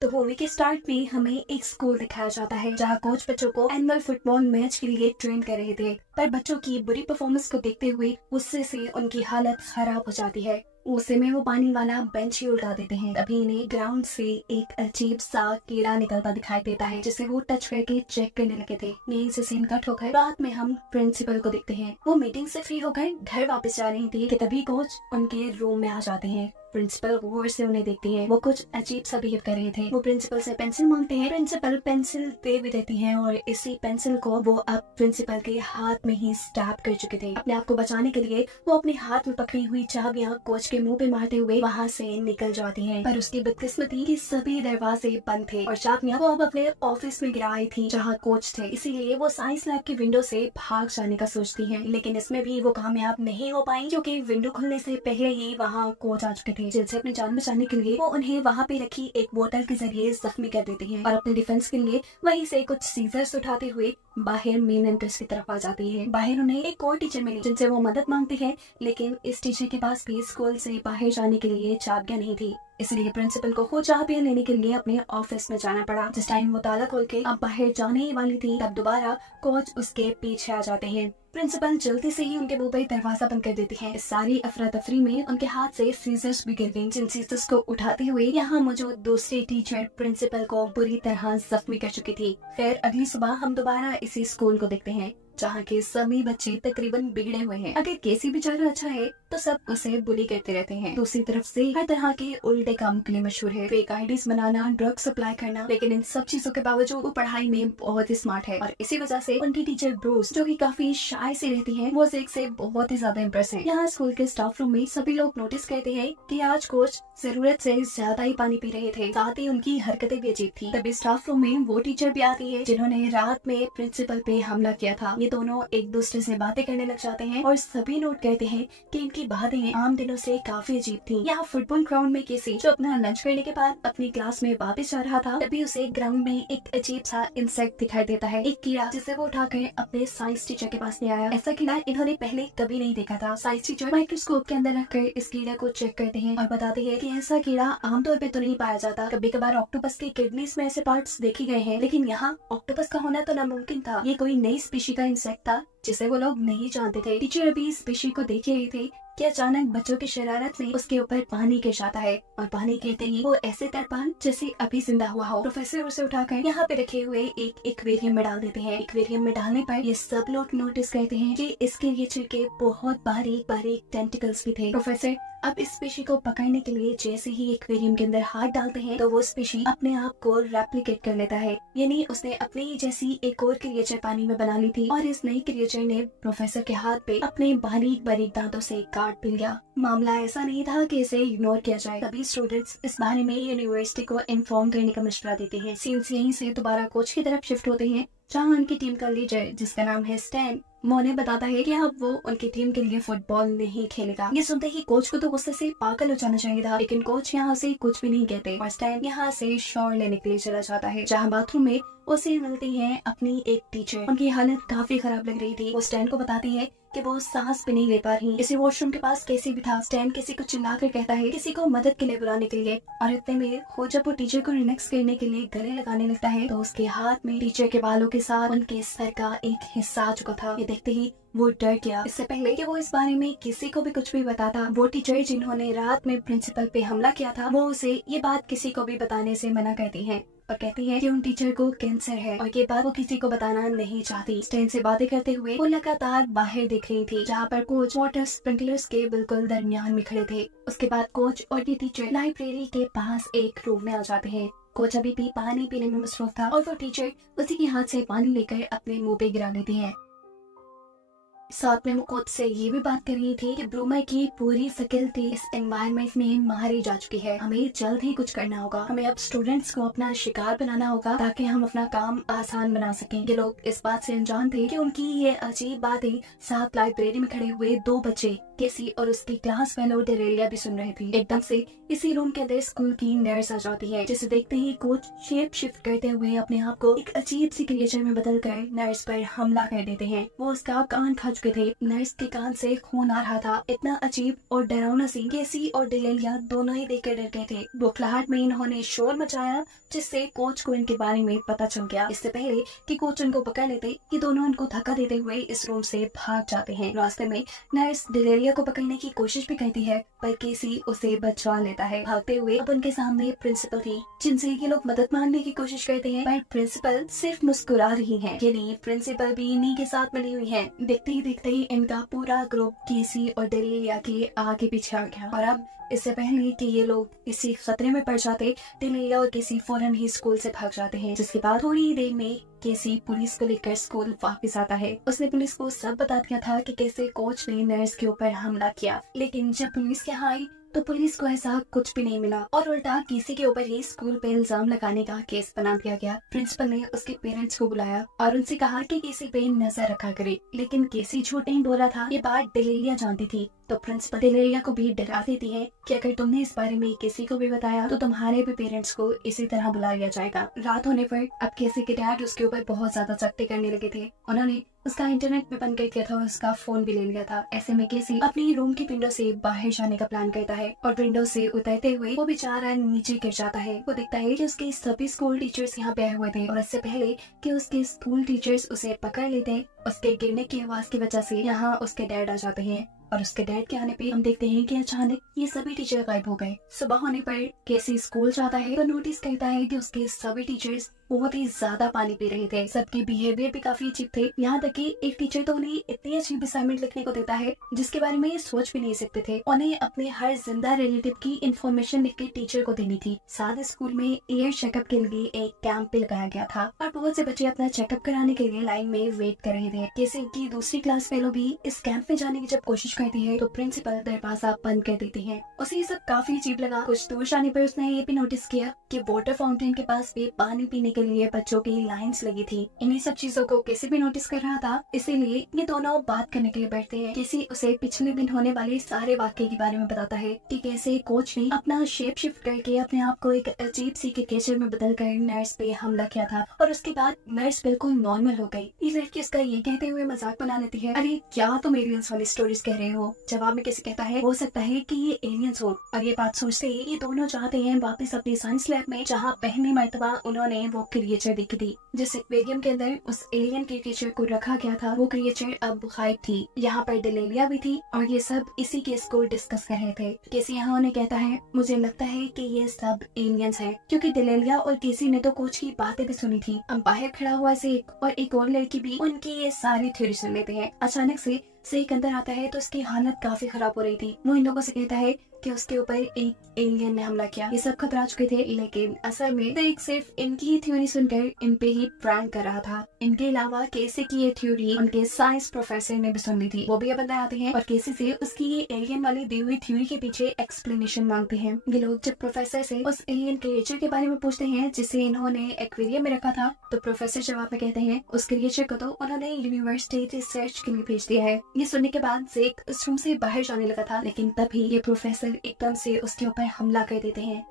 तो मूवी के स्टार्ट में हमें एक स्कूल दिखाया जाता है जहाँ कोच बच्चों को एनुअल फुटबॉल मैच के लिए ट्रेन कर रहे थे, पर बच्चों की बुरी परफॉर्मेंस को देखते हुए गुस्से से उनकी हालत खराब हो जाती है। गुस्से में वो पानी वाला बेंच ही उल्टा देते हैं। तभी इन्हें ग्राउंड से एक अजीब सा कीड़ा निकलता दिखाई देता है जिसे वो टच करके चेक करने लगे थे। यहीं से सीन कट होकर रात में हम प्रिंसिपल को देखते हैं। वो मीटिंग से फ्री होकर घर वापस जा रही थी कि तभी कोच उनके रूम में आ जाते हैं। प्रिंसिपल गौर से उन्हें देखती है। वो कुछ अजीब सा बिहेव कर रहे थे। वो प्रिंसिपल से पेंसिल मांगते हैं। प्रिंसिपल पेंसिल दे भी देती हैं और इसी पेंसिल को वो अब प्रिंसिपल के हाथ में ही स्टैब कर चुके थे। अपने आप को बचाने के लिए वो अपने हाथ में पकड़ी हुई चाबियां कोच के मुंह पे मारते हुए वहाँ से निकल जाती हैं। पर उसकी बदकिस्मती कि सभी दरवाजे बंद थे और चाबियां वो अब अपने ऑफिस में गिराई थी जहाँ कोच थे। इसीलिए वो साइंस लैब की विंडो से भाग जाने का सोचती है, लेकिन इसमें भी वो कामयाब नहीं हो पाई क्योंकि विंडो खुलने से पहले ही वहाँ कोच आ चुके थे। जिनसे अपनी जान बचाने के लिए वो उन्हें वहाँ पे रखी एक बोतल के जरिए जख्मी कर देते हैं और अपने डिफेंस के लिए वहीं से कुछ सीजर्स उठाते हुए बाहर मेन एंट्रेंस की तरफ आ जाती है। बाहर उन्हें एक और टीचर मिली जिनसे वो मदद मांगती है, लेकिन इस टीचर के पास भी स्कूल से बाहर जाने के लिए चाबियां नहीं थी। इसलिए प्रिंसिपल को खुद चाबियां लेने के लिए अपने ऑफिस में जाना पड़ा। जिस टाइम वो ताला खोल के अब बाहर जाने ही वाली थी, तब दोबारा कोच उसके पीछे आ जाते हैं। प्रिंसिपल जल्दी से ही उनके मुंह पर दरवाजा बंद कर देती है। इस सारी अफरा तफरी में उनके हाथ से सीजर्स भी गिर गयी, जिन सीजर्स को उठाते हुए यहाँ मौजूद दूसरी टीचर प्रिंसिपल को बुरी तरह जख्मी कर चुकी थी। फिर अगली सुबह हम दोबारा इसी स्कूल को देखते हैं जहाँ के सभी बच्चे तकरीबन बिगड़े हुए हैं। अगर केसी बेचारा अच्छा है तो सब उसे बुली करते रहते हैं। दूसरी तरफ से हर तरह के उल्टे काम के लिए मशहूर है। फेक आईडीज बनाना, ड्रग्स सप्लाई करना, लेकिन इन सब चीजों के बावजूद वो पढ़ाई में बहुत ही स्मार्ट है और इसी वजह से उनकी टीचर ब्रूस, जो कि काफी शाय से रहती है, वो ज़ेक से बहुत ही ज्यादा इम्प्रेस है। यहाँ स्कूल के स्टाफ रूम में सभी लोग नोटिस करते हैं कि आज कोच जरूरत से ज्यादा ही पानी पी रहे थे, साथ ही उनकी हरकतें भी अजीब थी। तभी स्टाफ रूम में वो टीचर भी आती है जिन्होंने रात में प्रिंसिपल पे हमला किया था। ये दोनों एक दूसरे से बातें करने लग जाते हैं और सभी नोट करते हैं कि इनकी बातें आम दिनों से काफी अजीब थी। यहाँ फुटबॉल ग्राउंड में केसी, जो अपना लंच करने के बाद अपनी क्लास में वापस जा रहा था, तभी उसे ग्राउंड में एक अजीब सा इंसेक्ट दिखाई देता है, एक कीड़ा, जिसे वो उठाकर अपने साइंस टीचर के पास ले आया। ऐसा कीड़ा इन्होंने पहले कभी नहीं देखा था। साइंस टीचर माइक्रोस्कोप के अंदर रखकर इस कीड़े को चेक करते हैं और बताते हैं कि ऐसा कीड़ा आमतौर पे तो नहीं पाया जाता। कभी कभार ऑक्टोपस के किडनीज में ऐसे पार्ट्स देखे गए हैं, लेकिन यहाँ ऑक्टोपस का होना तो नामुमकिन था। ये कोई नई स्पीशी का इंसेक्ट था जिसे वो लोग नहीं जानते थे। टीचर अभी स्पीशी को देख रहे थे कि अचानक बच्चों की शरारत में उसके ऊपर पानी गिर जाता है और पानी गिरते ही वो ऐसे तड़पा जैसे अभी जिंदा हुआ हो। प्रोफेसर उसे उठाकर यहाँ पे रखे हुए एक एक्वेरियम में डाल देते हैं। एक्वेरियम में डालने पर ये सब लोग नोटिस करते हैं कि इस क्रिएचर के बहुत बारीक बारीक टेंटिकल्स भी थे। प्रोफेसर अब इस स्पीशी को पकड़ने के लिए जैसे ही एक्वेरियम के अंदर हाथ डालते हैं तो वो स्पीशी अपने आप को रेप्लिकेट कर लेता है, यानी उसने अपनी ही जैसी एक और क्रिएचर पानी में बना ली थी और इस नई क्रिएचर ने प्रोफेसर के हाथ पे अपने बारीक बारीक दांतों से काट भी लिया। मामला ऐसा नहीं था कि इसे इग्नोर किया जाए। तभी स्टूडेंट्स इस बारे में यूनिवर्सिटी को इन्फॉर्म करने का मशवरा देते हैं। सीन्स यहीं से दोबारा कोच की तरफ शिफ्ट होते हैं जहाँ उनकी टीम का लीडर, जिसका नाम है स्टैन, मोने बताता है कि अब वो उनकी टीम के लिए फुटबॉल नहीं खेलेगा। ये सुनते ही कोच को तो गुस्से से पागल हो जाना चाहिए था, लेकिन कोच यहाँ से कुछ भी नहीं कहते और स्टैन यहाँ से शॉर लेने के लिए चला जाता है, जहाँ बाथरूम में उसे मिलती है अपनी एक टीचर। उनकी हालत काफी खराब लग रही थी। वो स्टैन को बताती है कि वो सांस भी नहीं ले पा रही। इसी वॉशरूम के पास केसी भी था। स्टैन किसी को चिल्लाकर कहता है किसी को मदद के लिए बुलाने के लिए, और इतने में वो जब वो टीचर को रिलैक्स करने के लिए गले लगाने लगता है तो उसके हाथ में टीचर के बालों के साथ उनके सर का एक हिस्सा आ चुका था। ये देखते ही वो डर गया। इससे पहले कि वो इस बारे में किसी को भी कुछ भी बताता, वो टीचर जिन्होंने रात में प्रिंसिपल पे हमला किया था, वो उसे ये बात किसी को भी बताने से मना करती है और कहती है कि उन टीचर को कैंसर है और ये बात वो किसी को बताना नहीं चाहती। स्टैन से बातें करते हुए वो लगातार बाहर देख रही थी, जहाँ पर कोच वाटर स्प्रिंकलर्स के बिल्कुल दरमियान में खड़े थे। उसके बाद कोच और ये टीचर लाइब्रेरी के पास एक रूम में आ जाते हैं। कोच अभी भी पानी पीने में मसरूफ था और वो टीचर उसी के हाथ से पानी लेकर अपने मुंह पे गिरा लेती है। साथ में वो कोच से ये भी बात कर रही थी कि ब्रूमर की पूरी फैकल्टी इस एनवायरनमेंट में मारी जा चुकी है। हमें जल्द ही कुछ करना होगा। हमें अब स्टूडेंट्स को अपना शिकार बनाना होगा ताकि हम अपना काम आसान बना सकें। ये लोग इस बात से अनजान थे कि उनकी ये अजीब बातें साथ लाइब्रेरी में खड़े हुए दो बच्चे केसी और उसकी क्लास फेलो डेरेलिया भी सुन रही थी। एकदम से इसी रूम के अंदर स्कूल की नर्स आ जाती है, जिसे देखते ही कोच शेप शिफ्ट करते हुए अपने आप को एक अजीब सी क्रिएचर में बदल कर नर्स पर हमला कर देते हैं। वो उसका कान खा चुके थे, नर्स के कान से खून आ रहा था। इतना अजीब और डरावना सीन केसी और डेरेलिया दोनों ही देखकर डर गए थे। बुखलाहट में इन्होंने शोर मचाया, जिससे कोच को इनके बारे में पता चल गया। इससे पहले कि कोच उनको पकड़ लेते, ये दोनों उनको धक्का देते हुए इस रूम से भाग जाते हैं। रास्ते में नर्स डेरेलिया को पकड़ने की कोशिश भी करती है, पर केसी उसे बचा लेता है। भागते हुए अब उनके सामने प्रिंसिपल थी, जिनसे ये लोग मदद मांगने की कोशिश करते हैं, पर प्रिंसिपल सिर्फ मुस्कुरा रही है। ये नहीं, प्रिंसिपल भी इन्हीं के साथ मिली हुई है। देखते ही इनका पूरा ग्रुप केसी और डेरेलिया के आगे पीछे आ गया। और अब इससे पहले कि ये लोग इसी खतरे में पड़ जाते, डेरेलिया और केसी फौरन ही स्कूल से भाग जाते हैं। जिसके बाद थोड़ी ही देर में केसी पुलिस को लेकर स्कूल वापस आता है। उसने पुलिस को सब बता दिया था कि कैसे कोच ने नर्स के ऊपर हमला किया, लेकिन जब पुलिस यहाँ आई तो पुलिस को ऐसा कुछ भी नहीं मिला और उल्टा केसी के ऊपर ही स्कूल पे इल्जाम लगाने का केस बना दिया गया। प्रिंसिपल ने उसके पेरेंट्स को बुलाया और उनसे कहा कि केसी पे नजर रखा करे, लेकिन केसी झूठ नहीं बोला था। ये बात डेरेलिया जानती थी, तो प्रिंसिपल डेरेलिया को भी डरा देती है कि अगर तुमने इस बारे में किसी को भी बताया तो तुम्हारे भी पेरेंट्स को इसी तरह बुला लिया जाएगा। रात होने पर अब केसी के डैड उसके ऊपर बहुत ज्यादा चकते करने लगे थे। उन्होंने उसका इंटरनेट भी बंद कर दिया था और उसका फोन भी ले लिया था। ऐसे में केसी अपनी रूम की विंडो से बाहर जाने का प्लान करता है और विंडो से उतरते हुए वो बेचारा नीचे गिर जाता है। वो देखता है कि उसके सभी स्कूल टीचर्स यहाँ पे आए हुए थे और इससे पहले कि उसके स्कूल टीचर्स उसे पकड़ लेते, उसके गिरने की आवाज की वजह से यहाँ उसके डैड आ जाते हैं। और उसके डैड के आने पे हम देखते हैं कि अचानक ये सभी टीचर गायब हो गए। सुबह होने पर केसी स्कूल जाता है तो नोटिस करता है कि उसके सभी टीचर्स बहुत ही ज्यादा पानी पी रहे थे। सबके बिहेवियर भी काफी अजीब थे। यहाँ तक कि एक टीचर तो उन्हें इतनी अजीब असाइनमेंट लिखने को देता है जिसके बारे में ये सोच भी नहीं सकते थे। उन्हें अपने हर जिंदा रिलेटिव की इन्फॉर्मेशन लिख के टीचर को देनी थी। साथ स्कूल में एयर चेकअप के लिए एक कैंप भी लगाया गया था और बहुत से बच्चे अपना चेकअप कराने के लिए लाइन में वेट कर रहे थे। केसी की दूसरी क्लास फेलो भी इस कैंप में जाने की जब कोशिश करती है तो प्रिंसिपल दरवाजा बंद कर देती है। उसे ये सब काफी अजीब लगा। कुछ दूर जाने पर उसने ये भी नोटिस किया कि वाटर फाउंटेन के पास भी पानी पीने के लिए बच्चों की लाइंस लगी थी। इन्हीं सब चीजों को केसी भी नोटिस कर रहा था, इसीलिए ये दोनों बात करने के लिए बैठते हैं। केसी उसे पिछले दिन होने वाले सारे वाक्य के बारे में बताता है कि कैसे कोच ने अपना शेप शिफ्ट करके अपने आप को एक अजीब सी क्रिएचर में बदल कर नर्स पे हमला किया था और उसके बाद नर्स बिल्कुल नॉर्मल हो गई। ये लड़की उसका ये कहते हुए मजाक बना लेती है, अरे क्या तुम एलियंस वाली स्टोरीज कह रहे हो। जवाब में केसी कहता है हो सकता है कि ये एलियंस हो। और ये बात सोचते ही ये दोनों जाते हैं वापस अपनी साइंस लैब में, जहाँ पहली मर्तबा उन्होंने वो क्रिएचर देखी थी। जिस एक्वेरियम के अंदर उस एलियन क्रिएचर को रखा गया था वो क्रिएचर अब गायब थी। यहाँ पर डेरेलिया भी थी और ये सब इसी केस को डिस्कस कर रहे थे। केसी यहाँ उन्हें कहता है मुझे लगता है कि ये सब एलियंस है, क्योंकि डेरेलिया और केसी ने तो कोच की बातें भी सुनी थी। अब बाहर खड़ा हुआ सेक और एक और लड़की भी उनकी ये सारी थ्योरी सुन लेते हैं। अचानक से सेक अंदर आता है तो उसकी हालत काफी खराब हो रही थी। वो इन लोगों से कहता है कि उसके ऊपर एक एलियन ने हमला किया। ये सब खतरा चुके थे, लेकिन असल में सेक सिर्फ इनकी ही थ्योरी सुनकर इन पे ही प्रैंक कर रहा था। इनके अलावा केसी की ये थ्योरी उनके साइंस प्रोफेसर ने भी सुन ली थी। वो भी अब अंदर आते हैं और केसी से उसकी ये एलियन वाली दी हुई थ्योरी के पीछे एक्सप्लेनेशन मांगते हैं। ये लोग जब प्रोफेसर से उस एलियन क्रिएचर के बारे में पूछते हैं जिसे इन्होंने एक्वेरियम में रखा था, तो प्रोफेसर जवाब में कहते हैं उस क्रिएचर को तो उन्होंने यूनिवर्सिटी रिसर्च के लिए भेज दिया है। ये सुनने के बाद सेक उस रूम से बाहर जाने लगा था, लेकिन तभी ये प्रोफेसर एकदम से उसके ऊपर हमला कर देते हैं।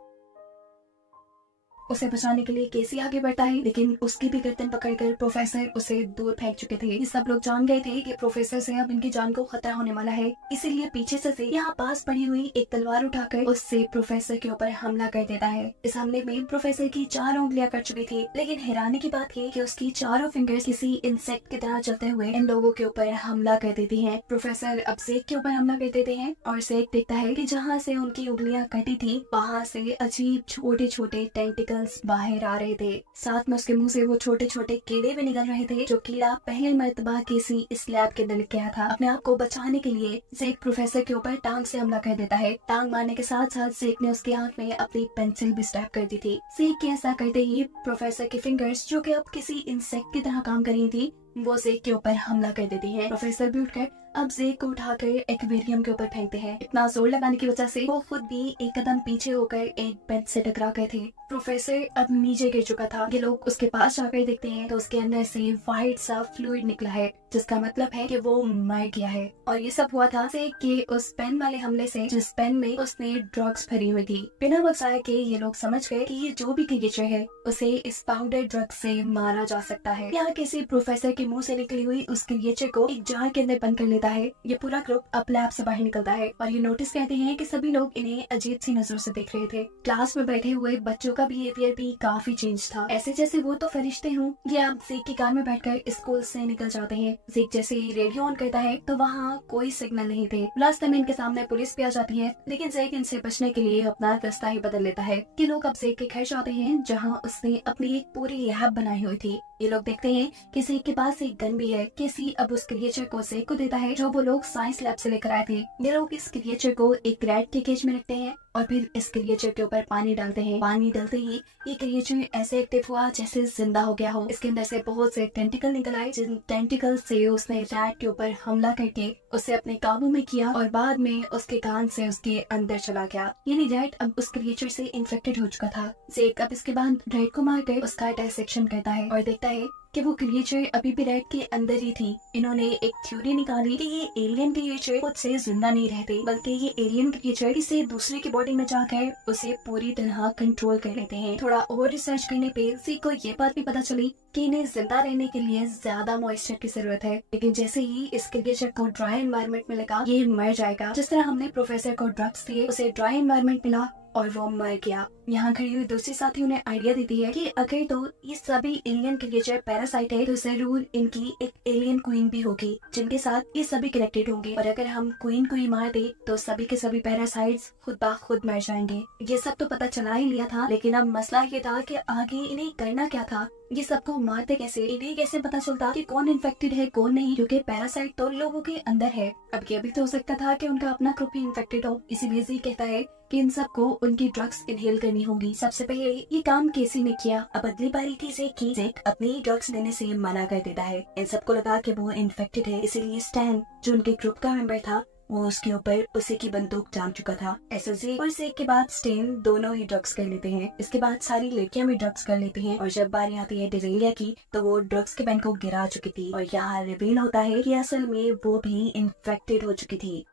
उसे बचाने के लिए केसी आगे बढ़ता है, लेकिन उसकी भी गर्दन पकड़कर प्रोफेसर उसे दूर फेंक चुके थे। ये सब लोग जान गए थे कि प्रोफेसर से अब इनकी जान को खतरा होने वाला है, इसीलिए पीछे से यहाँ पास पड़ी हुई एक तलवार उठाकर उससे प्रोफेसर के ऊपर हमला कर देता है। इस हमले में प्रोफेसर की 4 उंगलियां कट चुकी थी, लेकिन हैरानी की बात है कि उसकी चारों फिंगर्स किसी इंसेक्ट की तरह चलते हुए इन लोगों के ऊपर हमला कर देती है। प्रोफेसर अब सेक के ऊपर हमला कर देते हैं और सेक देखता है कि जहाँ से उनकी उंगलियां कटी थी वहाँ से अजीब छोटे छोटे टेंटिकल बाहर आ रहे थे। साथ में उसके मुंह से वो छोटे छोटे कीड़े भी निकल रहे थे, जो कीड़ा पहली मर्तबा केसी इस लैब के अंदर गया था। अपने आप को बचाने के लिए सेक प्रोफेसर के ऊपर टांग से हमला कर देता है। टांग मारने के साथ साथ सेक ने उसके हाथ में अपनी पेंसिल भी स्टैब कर दी थी। सेक के ऐसा करते ही प्रोफेसर की फिंगर्स, जो कि अब किसी इंसेक्ट की तरह काम कर रही थी, वो सेक के ऊपर हमला कर देती है। प्रोफेसर भी उठकर अब जेक को उठाकर एक्वेरियम के ऊपर फेंकते हैं। इतना जोर लगाने की वजह से वो खुद भी एक कदम पीछे होकर एक बेंच से टकरा गए थे। प्रोफेसर अब नीचे गिर चुका था। ये लोग उसके पास जाकर देखते हैं तो उसके अंदर से व्हाइट सा फ्लूइड निकला है, जिसका मतलब है कि वो मर गया है। और ये सब हुआ था जेक के उस पेन वाले हमले से, जिस पेन में उसने ड्रग्स भरी हुई थी। बिना बताए के ये लोग समझ गए कि ये जो भी क्रिएचर है उसे इस पाउडर ड्रग से मारा जा सकता है। यहाँ किसी प्रोफेसर के मुंह से निकली हुई उस क्रिएचर को एक जार के अंदर बंद कर लेता है। ये पूरा ग्रुप अब लैब से बाहर निकलता है और ये नोटिस करते हैं कि सभी लोग इन्हें अजीब सी नजरों से देख रहे थे। क्लास में बैठे हुए बच्चों का बिहेवियर भी काफी चेंज था, ऐसे जैसे वो तो फरिश्ते हों। ये अब जेक की कार में बैठकर स्कूल से निकल जाते हैं। जेक जैसे ही रेडियो ऑन करता है तो वहाँ कोई सिग्नल नहीं थे। रास्ते में इनके सामने पुलिस भी आ जाती है, लेकिन जेक इनसे बचने के लिए अपना रास्ता ही बदल लेता है। ये लोग अब जेक के घर जाते हैं जहाँ उसने अपनी एक पूरी लैब बनाई हुई थी। ये लोग देखते हैं कि जेक के पास एक गन भी है। केसी अब उस क्रिएचर को जेक को देता है जो वो लोग साइंस लैब से लेकर आए थे। ये लोग इस क्रिएचर को एक रैट के केज में रखते हैं और फिर इस क्रिएचर के ऊपर पानी डालते हैं। पानी डालते ही ये क्रिएचर ऐसे एक्टिव हुआ जैसे जिंदा हो गया हो। इसके अंदर से बहुत से टेंटिकल निकल आए, जिन टेंटिकल से उसने रैट के ऊपर हमला करके उसे अपने काबू में किया और बाद में उसके कान से उसके अंदर चला गया। यानी रैट अब उस क्रिएचर से इन्फेक्टेड हो चुका था। जेक अब इसके बाद रैट को मारकर उसका डाइसेक्शन करता है और देखता है कि वो क्रिएचर अभी भी रैट के अंदर ही थी। इन्होंने एक थ्योरी निकाली कि ये एलियन क्रिएचर खुद से जिंदा नहीं रहते, बल्कि ये एलियन क्रिएचर किसी दूसरे की बॉडी में जाकर उसे पूरी तरह कंट्रोल कर लेते हैं। थोड़ा और रिसर्च करने पे जेक को ये बात भी पता चली कि इन्हें जिंदा रहने के लिए ज्यादा मॉइस्चर की जरूरत है। लेकिन जैसे ही इस क्रिएचर को ड्राई एनवायरनमेंट में लगा, ये मर जाएगा। जिस तरह हमने प्रोफेसर को ड्रग्स दिए, उसे ड्राई एनवायरनमेंट मिला और वो मर गया। यहाँ खड़ी हुई दूसरी साथी उन्हें आइडिया देती है कि अगर तो ये सभी एलियन क्रिएचर पैरासाइट है तो जरूर इनकी एक एलियन क्वीन भी होगी जिनके साथ ये सभी कनेक्टेड होंगे, और अगर हम क्वीन को ही मार दे तो सभी के सभी पैरासाइट्स खुद ब खुद मर जाएंगे। ये सब तो पता चला ही लिया था, लेकिन अब मसला ये था कि आगे इन्हें करना क्या था। ये सबको मारते कैसे, इन्हें कैसे पता चलता कि कौन इन्फेक्टेड है कौन नहीं, क्योंकि पैरासाइट तो लोगों के अंदर है। अब ये भी तो हो सकता था कि उनका अपना ग्रुप ही इन्फेक्टेड हो। इसीलिए जी कहता है कि इन सबको उनकी ड्रग्स इनहेल करनी होगी। सबसे पहले ये काम केसी ने किया। अब अगली बारी थी जेक की। जेक अपनी ड्रग्स लेने से मना कर देता है। इन सबको लगा कि वो इन्फेक्टेड है, इसीलिए स्टैन जो उनके ग्रुप का मेंबर था वो उसके ऊपर उसी की बंदूक जाम चुका था। ऐसे जेक और जेक के बाद स्टेन दोनों ही ड्रग्स कर लेते हैं। इसके बाद सारी लड़कियां भी ड्रग्स कर लेती हैं और जब बारी आती है डिरेलिया की तो वो ड्रग्स के बैंक को गिरा चुकी थी और यहाँ रिवील होता है कि असल में वो भी इन्फेक्टेड हो चुकी थी।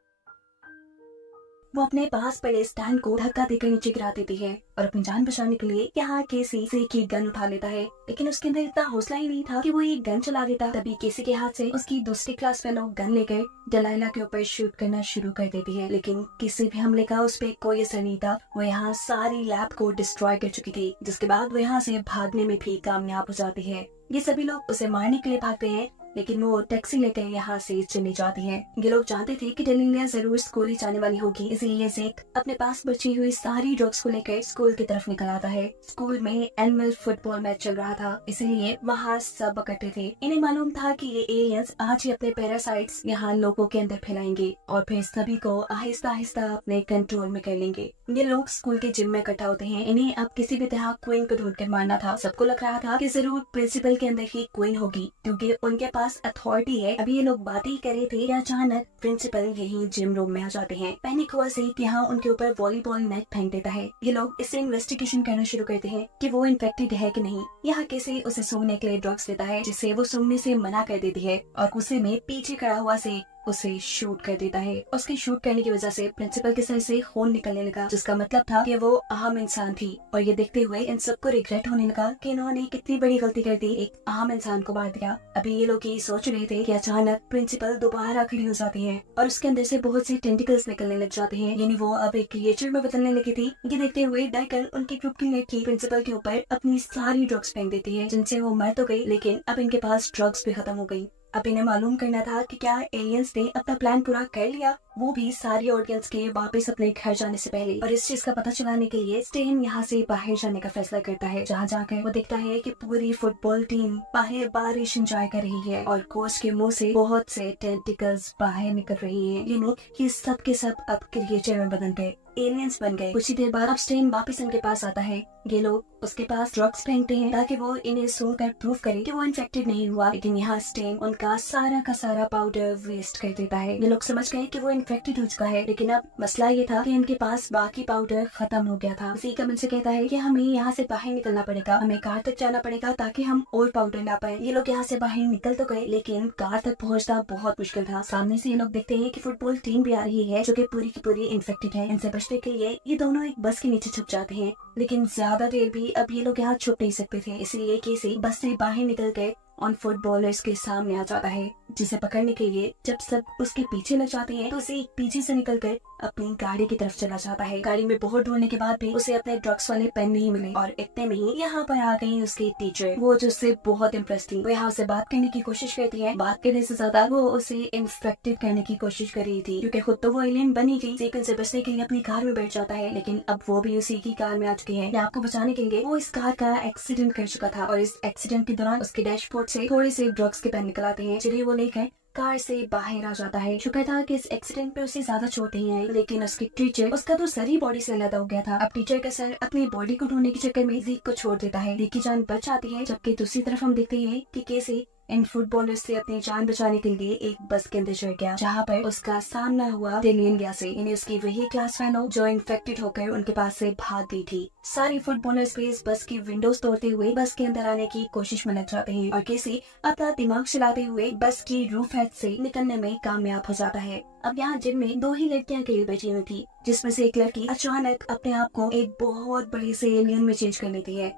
वो अपने पास पड़े स्टैंड को धक्का देकर नीचे गिरा देती है और अपनी जान बचाने के लिए यहाँ केसी जेक की गन उठा लेता है, लेकिन उसके अंदर इतना हौसला ही नहीं था कि वो ये गन चला देता। तभी केसी के हाथ से उसकी दूसरी क्लास फेलो गन लेकर डेलाइला के ऊपर शूट करना शुरू कर देती है, लेकिन किसी भी हमले का उस पर कोई असर नहीं था। वो यहाँ सारी लैब को डिस्ट्रॉय कर चुकी थी, जिसके बाद वो यहाँ से भागने में भी कामयाब हो जाती है। ये सभी लोग उसे मारने के लिए भागते हैं, लेकिन वो टैक्सी लेकर यहाँ से चली जाती है। ये लोग जानते थे कि डेलिया जरूर स्कूल ही जाने वाली होगी, इसीलिए जेक अपने पास बची हुई सारी ड्रग्स को लेकर स्कूल की तरफ निकल आता है। स्कूल में एनुअल फुटबॉल मैच चल रहा था, इसीलिए वहाँ सब इकट्ठे थे। इन्हें मालूम था कि ये एलियंस आज ही अपने पैरासाइट्स यहाँ लोगों के अंदर फैलाएंगे और फिर सभी को आहिस्ता आहिस्ता अपने कंट्रोल में कर लेंगे। ये लोग स्कूल के जिम में इकट्ठा होते हैं। इन्हें अब किसी भी तरह क्वीन को ढूंढ कर मारना था। सबको लग रहा था कि जरूर प्रिंसिपल के अंदर ही क्वीन होगी, क्योंकि उनके पास अथॉरिटी है। अभी ये लोग बातें ही कर रहे थे कि अचानक प्रिंसिपल यही जिम रूम में आ जाते हैं। पैनिक हुआ से यहाँ उनके ऊपर वॉलीबॉल नेट फेंक देता है। ये लोग इससे इन्वेस्टिगेशन करना शुरू करते हैं कि वो इन्फेक्टेड है कि नहीं। यहाँ कैसे उसे सूंघने के लिए ड्रग्स देता है, जिसे वो सूंघने से मना कर देती है और गुस्से में पीछे खड़ा हुआ से उसे शूट कर देता है। उसके शूट करने की वजह से प्रिंसिपल के सर से खून निकलने लगा, जिसका मतलब था कि वो अहम इंसान थी। और ये देखते हुए इन सबको रिग्रेट होने लगा कि इन्होंने कितनी बड़ी गलती कर दी, एक अहम इंसान को मार दिया। अभी ये लोग ये सोच रहे थे कि अचानक प्रिंसिपल दोबारा खड़ी हो जाती है और उसके अंदर से बहुत से टेंटिकल्स निकलने लग जाते हैं, यानी वो अब एक क्रिएचर में बदलने लगी थी। ये देखते हुए डरकर उनके ग्रुप की लड़की प्रिंसिपल के ऊपर अपनी सारी ड्रग्स फेंक देती है, जिनसे वो मर तो गई, लेकिन अब इनके पास ड्रग्स भी खत्म हो गई। अब इन्हें मालूम करना था कि क्या एलियंस ने अपना प्लान पूरा कर लिया वो भी सारी ऑडियंस के वापस अपने घर जाने से पहले। और इस चीज का पता चलाने के लिए स्टेन यहाँ से बाहर जाने का फैसला करता है, जहाँ जाकर वो देखता है कि पूरी फुटबॉल टीम बाहर बारिश एंजॉय कर रही है और कोच के मुंह से बहुत से टेंटिकल्स बाहर निकल रही हैं। ये सब के सब अब क्रिएचर में बदल गए, एलियंस बन गए। कुछ ही देर बाद अब स्टेन वापस उनके पास आता है। ये लोग उसके पास ड्रग्स फेंकते हैं ताकि वो इन्हें सोकर प्रूव करे कि वो इन्फेक्टेड नहीं हुआ, लेकिन यहाँ स्टेन उनका सारा का सारा पाउडर वेस्ट कर देता है। ये लोग समझ गए कि वो इन्फेक्टेड हो चुका है, लेकिन अब मसला ये था कि इनके पास बाकी पाउडर खत्म हो गया था। उसी का मन से कहता है कि हमें यहाँ से बाहर निकलना पड़ेगा, हमें कार तक जाना पड़ेगा ताकि हम और पाउडर ला पाए। ये लोग यहाँ से बाहर निकल तो गए, लेकिन कार तक पहुँचना बहुत मुश्किल था। सामने से ये लोग देखते हैं कि फुटबॉल टीम भी आ रही है, जो कि पूरी की पूरी इन्फेक्टेड है। इनसे बचने के लिए ये दोनों एक बस के नीचे छुप जाते हैं, लेकिन ज्यादा देर भी अब ये लोग यहाँ छुप नहीं सकते थे, इसलिए केसी बस से बाहर निकल गए ऑन फुटबॉलर्स के सामने आ जाता है, जिसे पकड़ने के लिए जब सब उसके पीछे लग जाते हैं तो उसे पीछे से निकलकर अपनी गाड़ी की तरफ चला जाता है। गाड़ी में बहुत ढूंढने के बाद भी उसे अपने ड्रग्स वाले पेन नहीं मिले और इतने में ही यहाँ पर आ गई उसकी टीचर, वो जो उससे बहुत इम्प्रेस थी। वो यहाँ उसे बात करने की कोशिश करती है, बात करने से ज्यादा वो उसे इंस्पेक्टेड करने की कोशिश कर रही थी, क्योंकि खुद तो वो एलियन बनी गई। सेकन से बचने के लिए अपनी कार में बैठ जाता है, लेकिन अब वो भी उसी की कार में आ चुके हैं। आपको बचाने के लिए वो इस कार का एक्सीडेंट कर चुका था और इस एक्सीडेंट के दौरान उसके डैशबोर्ड से थोड़े से ड्रग्स के पेन निकल आते हैं, जिन्हें वो लेकर कार से बाहर आ जाता है। शुक्र था कि इस एक्सीडेंट पे उसे ज्यादा चोट नहीं आई, लेकिन उसकी टीचर, उसका तो सर ही बॉडी से अलग हो गया था। अब टीचर का सर अपनी बॉडी को ढूंढने के चक्कर में ज़ीक को छोड़ देता है। ज़ीक की जान बच जाती है, जबकि दूसरी तरफ हम देखते हैं कि कैसे इन फुटबॉलर्स से अपनी जान बचाने के लिए एक बस के अंदर चढ़ गया, जहाँ पर उसका सामना हुआ डेलियन गया से। इन्हें उसकी वही क्लास फ्रेंड हो जो इन्फेक्टेड होकर उनके पास से भाग गई थी। सारे फुटबॉलर्स भी इस बस की विंडोज तोड़ते हुए बस के अंदर आने की कोशिश में लग जाते हैं और केसी अपना दिमाग चलाते हुए बस की रूफ हेड से निकलने में कामयाब हो जाता है। अब यहाँ जिम में दो ही लड़कियां अकेले बैठी हुई थी, जिसमें से एक लड़की अचानक अपने आप को एक बहुत बड़े से एलियन में चेंज कर लेती है।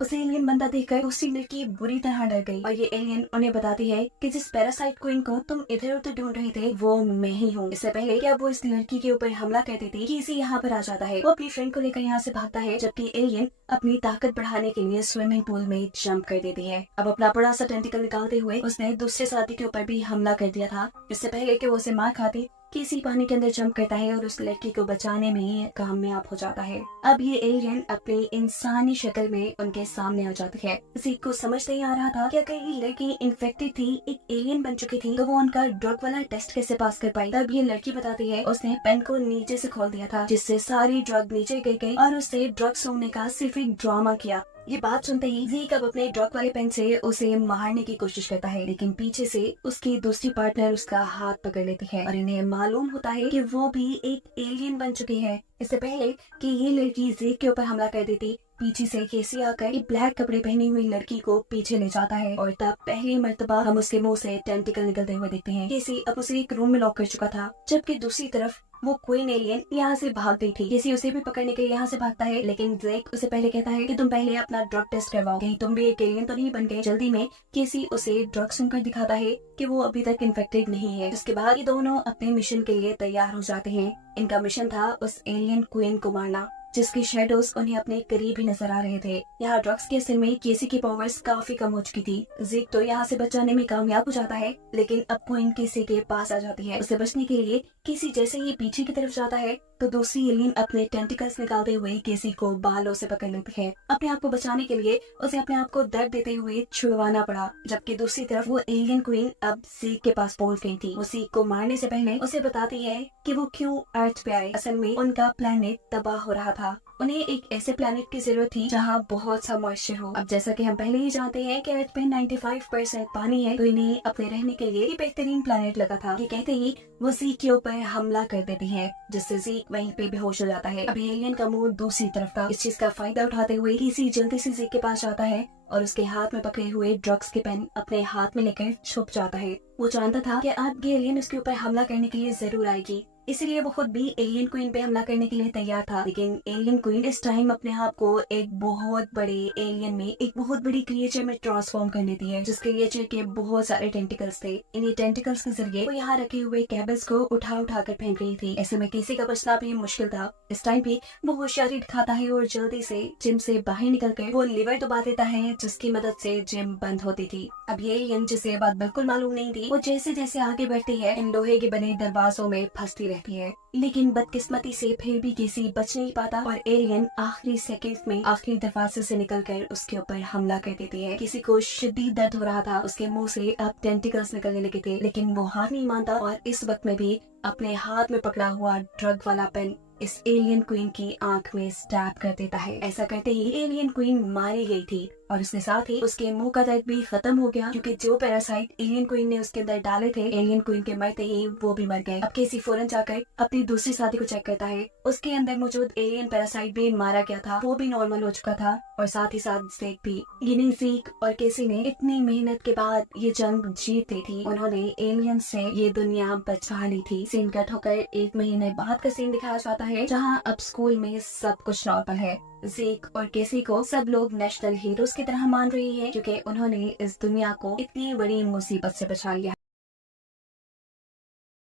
उसे एलियन बंदा देखकर दूसरी लड़की बुरी तरह डर गई और ये एलियन उन्हें बताती है कि जिस पैरासाइट क्वीन को तुम इधर उधर ढूंढ रहे थे वो मैं ही हूँ। इससे पहले कि अब वो इस लड़की के ऊपर हमला करती थी, कि इसी यहाँ पर आ जाता है। वो अपनी फ्रेंड को लेकर यहाँ से भागता है, जबकि एलियन अपनी ताकत बढ़ाने के लिए स्विमिंग पूल में जंप कर देती है। अब अपना बड़ा सा टेंटिकल निकालते हुए उसने दूसरे साथी के ऊपर भी हमला कर दिया था। इससे पहले कि वो उसे मार खाती, किसी पानी के अंदर जंप करता है और उस लड़की को बचाने में कामयाब हो जाता है। अब ये एलियन अपनी इंसानी शक्ल में उनके सामने आ जाती है। किसी को समझ नहीं आ रहा था कि अगर ये लड़की इन्फेक्टेड थी, एक एलियन बन चुकी थी, तो वो उनका ड्रग वाला टेस्ट कैसे पास कर पाई। तब ये लड़की बताती है उसने पेन को नीचे से खोल दिया था, जिससे सारी ड्रग नीचे गिर गई और उससे ड्रग सूंघने का सिर्फ एक ड्रामा किया। ये बात सुनते ही ज़ीक अब अपने ड्रग वाले पेन से उसे मारने की कोशिश करता है, लेकिन पीछे से उसकी दूसरी पार्टनर उसका हाथ पकड़ लेती है और इन्हें मालूम होता है कि वो भी एक एलियन बन चुकी है। इससे पहले कि ये लड़की ज़ीक के ऊपर हमला कर देती, पीछे से केसी आकर एक ब्लैक कपड़े पहनी हुई लड़की को पीछे ले जाता है और तब पहली मर्तबा हम उसके मुंह से टेंटिकल निकलते हुए देखते हैं। केसी अब उसे एक रूम में लॉक कर चुका था, जबकि दूसरी तरफ वो क्वीन एलियन यहाँ से भाग गई थी। केसी उसे भी पकड़ने के लिए यहाँ से भागता है, लेकिन ड्रेक उसे पहले कहता है कि तुम पहले अपना ड्रग टेस्ट करवाओ, कहीं तुम भी एक एलियन तो नहीं बन गए। जल्दी में केसी उसे ड्रग सुनकर दिखाता है कि वो अभी तक इन्फेक्टेड नहीं है। उसके बाद ये दोनों अपने मिशन के लिए तैयार हो जाते हैं। इनका मिशन था उस एलियन क्वीन को मारना, जिसके शेडोज उन्हें अपने करीब ही नजर आ रहे थे। यहाँ ड्रग्स के असर में केसी की पावर्स काफी कम हो चुकी थी। ज़ीक तो यहाँ से बचाने में कामयाब हो जाता है, लेकिन अब क्वीन केसी के पास आ जाती है। उसे बचने के लिए केसी जैसे ही पीछे की तरफ जाता है तो दूसरी एलियन अपने टेंटिकल्स निकालते हुए केसी को बालों से पकड़ लेती है। अपने आप को बचाने के लिए उसे अपने आप को दर्द देते हुए छुड़वाना पड़ा, जबकि दूसरी तरफ वो एलियन क्वीन अब ज़ीक के पास पहुंच गई थी। वो ज़ीक को मारने से पहले उसे बताती है कि वो क्यों अर्थ पे आए। असल में उनका प्लेनेट तबाह हो रहा था, उन्हें एक ऐसे प्लेनेट की जरूरत थी जहाँ बहुत सा मॉइस्चर हो। अब जैसा कि हम पहले ही जानते हैं कि अर्थ पे 95% पानी है, तो इन्हें अपने रहने के लिए ये बेहतरीन प्लेनेट लगा था। ये कहते ही वो ज़ीक के ऊपर हमला कर देती है, जिससे ज़ीक वहीं पे बेहोश हो जाता है। अब एलियन का मुंह दूसरी तरफ था। इस चीज का फायदा उठाते हुए केसी जल्दी से ज़ीक के पास जाता है और उसके हाथ में पकड़े हुए ड्रग्स के पेन अपने हाथ में लेकर छुप जाता है। वो जानता था कि अब ये एलियन उसके ऊपर हमला करने के लिए जरूर आएगी, इसीलिए वो खुद भी एलियन क्वीन पे हमला करने के लिए तैयार था। लेकिन एलियन क्वीन इस टाइम अपने आप को एक बहुत बड़े एलियन में, एक बहुत बड़ी क्रिएचर में ट्रांसफॉर्म कर लेती है, जिस क्रिएचर के बहुत सारे टेंटिकल्स थे। इन्हीं टेंटिकल्स के जरिए वो यहाँ रखे हुए कैबल्स को उठा उठा कर फेंक रही थी। ऐसे में किसी का बचना भी मुश्किल था। इस टाइम पे वो होशियारी दिखाता है और जल्दी से जिम से बाहर निकल कर वो लीवर दबा देता है, जिसकी मदद से जिम बंद होती थी। अब ये एलियन, जिसे ये बात बिल्कुल मालूम नहीं थी, वो जैसे जैसे आगे बढ़ती है इन लोहे के बने दरवाजों में फंसती रहती है। लेकिन बदकिस्मती से फिर भी किसी बच नहीं पाता और एलियन आखिरी सेकंड में आखिरी दरवाजे से निकलकर उसके ऊपर हमला कर देती है। किसी को शदीद दर्द हो रहा था, उसके मुंह से अब टेंटिकल्स निकलने लगे थे, लेकिन वो हार नहीं मानता और इस वक्त में भी अपने हाथ में पकड़ा हुआ ड्रग वाला पेन इस एलियन क्वीन की आंख में स्टैब कर देता है। ऐसा करते ही एलियन क्वीन मारी गई थी और उसके साथ ही उसके मुंह का दर्द भी खत्म हो गया, क्योंकि जो पैरासाइट एलियन क्वीन ने उसके अंदर डाले थे, एलियन क्वीन के मरते ही वो भी मर गए। अब केसी फौरन जाकर अपनी दूसरी शादी को चेक करता है। उसके अंदर मौजूद एलियन पैरासाइट भी मारा गया था, वो भी नॉर्मल हो चुका था और साथ ही साथ ज़ेक भी। यानी ज़ेक और केसी ने इतनी मेहनत के बाद ये जंग जीत ली थी। उन्होंने एलियन से ये दुनिया बचा ली थी। सीन कट होकर 1 महीने बाद का सीन दिखाया जाता है, जहाँ अब स्कूल में सब कुछ नॉर्मल है। ज़ेक और केसी को सब लोग नेशनल हीरोज की तरह मान रही है, क्योंकि उन्होंने इस दुनिया को इतनी बड़ी मुसीबत से बचा लिया।